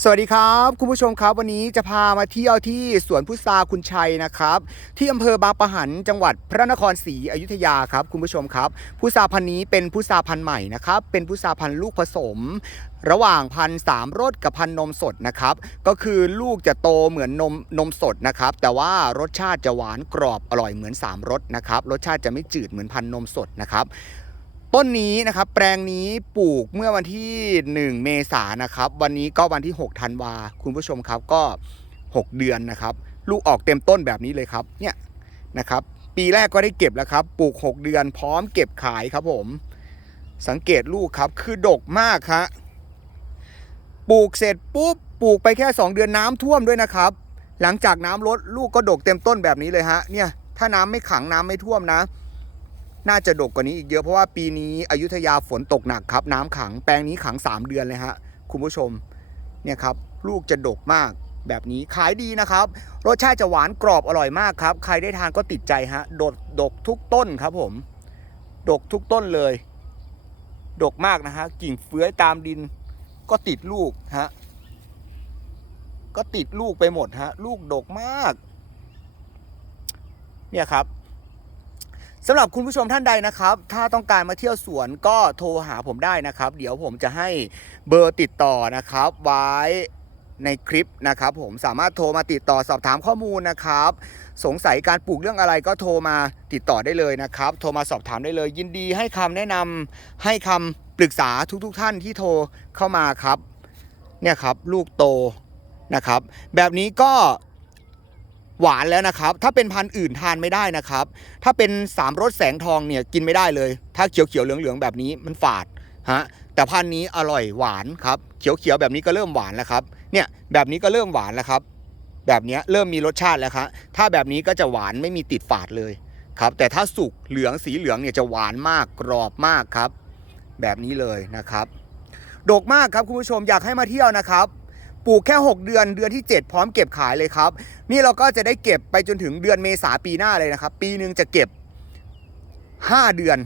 สวัสดีครับ คุณผู้ชมครับวันนี้จะพามาเที่ยวที่สวนพุทราคุณชัยนะครับ ที่อำเภอบางปะหันจังหวัดพระนครศรีอยุธยาครับคุณผู้ชมครับพุทราพันธุ์นี้เป็นพุทราพันธุ์ใหม่นะครับ เป็นพุทราพันธุ์ลูกผสม ระหว่างพันสามรสกับพันนมสดนะครับก็คือลูกจะโตเหมือนนมนมสดนะครับแต่ว่ารสชาติจะหวานกรอบอร่อยเหมือนสามรสนะครับรสชาติจะไม่จืดเหมือนพันนมสดนะครับ ต้นนี้นะครับแปลงนี้ปลูกเมื่อวันที่ 1 เมษายนนะครับ วันนี้ก็วันที่ 6 ธันวาคุณผู้ชมครับก็ 6 เดือนนะครับ ลูกออกเต็มต้นแบบนี้เลยครับเนี่ยนะครับปีแรกก็ได้เก็บแล้วครับ ปลูก 6 เดือนพร้อมเก็บขายครับผม สังเกตลูกครับคือดกมากครับปลูกเสร็จปุ๊บปลูกไปแค่ 2 เดือนน้ำท่วมด้วยนะครับ หลังจากน้ำลดลูกก็ดกเต็มต้นแบบนี้เลยฮะเนี่ยถ้าน้ำไม่ขังน้ำไม่ท่วมนะ น่าจะดกกว่านี้อีกเยอะเพราะว่าปีนี้อยุธยาฝนตกหนักครับ น้ำขังแปลงนี้ขัง 3 เดือนเลยฮะคุณผู้ชมเนี่ยครับลูกจะดกมากแบบนี้ขายดีนะครับ รสชาติจะหวานกรอบอร่อยมากครับใครได้ทานก็ติดใจฮะดกดกทุกต้นครับผม ดกทุกต้นเลย ดกมากนะฮะกิ่งเฟื้อยตามดิน ก็ติดลูกฮะก็ติดลูกไปหมดฮะลูกดกมาก เนี่ยครับ สำหรับคุณผู้ชมท่านใดนะครับ ถ้าต้องการมาเที่ยวสวนก็โทรหาผมได้นะครับ เดี๋ยวผมจะให้เบอร์ติดต่อนะครับ ไว้ในคลิปนะครับผมสามารถโทรมาติดต่อสอบถามข้อมูลนะครับ สงสัยการปลูกเรื่องอะไรก็โทรมาติดต่อได้เลยนะครับ โทรมาสอบถามได้เลย ยินดีให้คำแนะนำให้คำปรึกษาทุกๆทท่านที่โทรเข้ามาครับ เนี่ยครับลูกโตนะครับ แบบนี้ก็ หวานแล้วนะครับ ถ้าเป็นพันธุ์อื่นทานไม่ได้นะครับ ถ้าเป็นสามรสแสงทองเนี่ยกินไม่ได้เลย ถ้าเขียวๆเหลืองๆแบบนี้มันฝาดฮะแต่พันธุ์นี้อร่อยหวานครับเขียวๆแบบนี้ก็เริ่มหวานแล้วครับเนี่ยแบบนี้ก็เริ่มหวานแล้วครับ แบบนี้เริ่มมีรสชาติแล้วครับถ้าแบบนี้ก็จะหวานไม่มีติดฝาดเลยครับแต่ถ้าสุกเหลืองสีเหลืองเนี่ยจะหวานมากกรอบมากครับ แบบนี้เลยนะครับ โดกมากครับคุณผู้ชมอยากให้มาเที่ยวนะครับ ปลูกแค่ 6 เดือนเดือนที่ 7 พร้อมเก็บขายเลยครับ นี่เราก็จะได้เก็บไปจนถึงเดือนเมษาปีหน้าเลยนะครับ ปีหนึ่งจะเก็บ 5 เดือน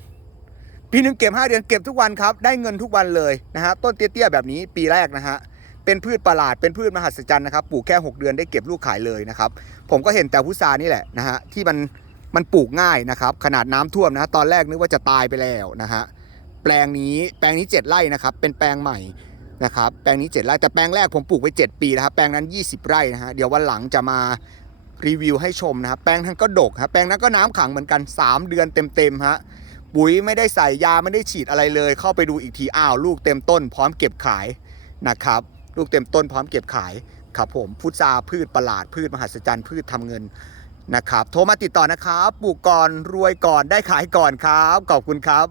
ปีหนึ่งเก็บ 5 เดือนเก็บทุกวันครับ ได้เงินทุกวันเลยนะฮะต้นเตี้ยๆแบบนี้ปีแรกนะฮะเป็นพืชประหลาดเป็นพืชมหัศจรรย์นะครับปลูกแค่ 6 เดือนได้เก็บลูกขายเลยนะครับ ผมก็เห็นแต่พุทรานี่แหละนะฮะที่มันมันปลูกง่ายนะครับ ขนาดน้ำท่วมนะตอนแรกนึกว่าจะตายไปแล้วนะฮะแปลงนี้แปลงนี้ 7 ไร่นะครับ เป็นแปลงใหม่ นะครับแปลงนี้ 7 ไร่แต่แปลงแรกผมปลูกไว้ 7 ปีนะครับแปลงนั้น 20 ไร่นะฮะเดี๋ยววันหลังจะมารีวิวให้ชมนะครับแปลงนั้นก็ดกครับแปลงนั้นก็น้ำขังเหมือนกัน 3 เดือนเต็มๆฮะปุ๋ยไม่ได้ใส่ยาไม่ได้ฉีดอะไรเลย เข้าไปดูอีกทีอ้าวลูกเต็มต้น พร้อมเก็บขายนะครับลูกเต็มต้นพร้อมเก็บขายครับผมพุทราพืชประหลาดพืชมหัศจรรย์พืชทำเงินนะครับโทรมาติดต่อนะครับปลูกก่อนรวยก่อนได้ขายก่อนครับขอบคุณครับ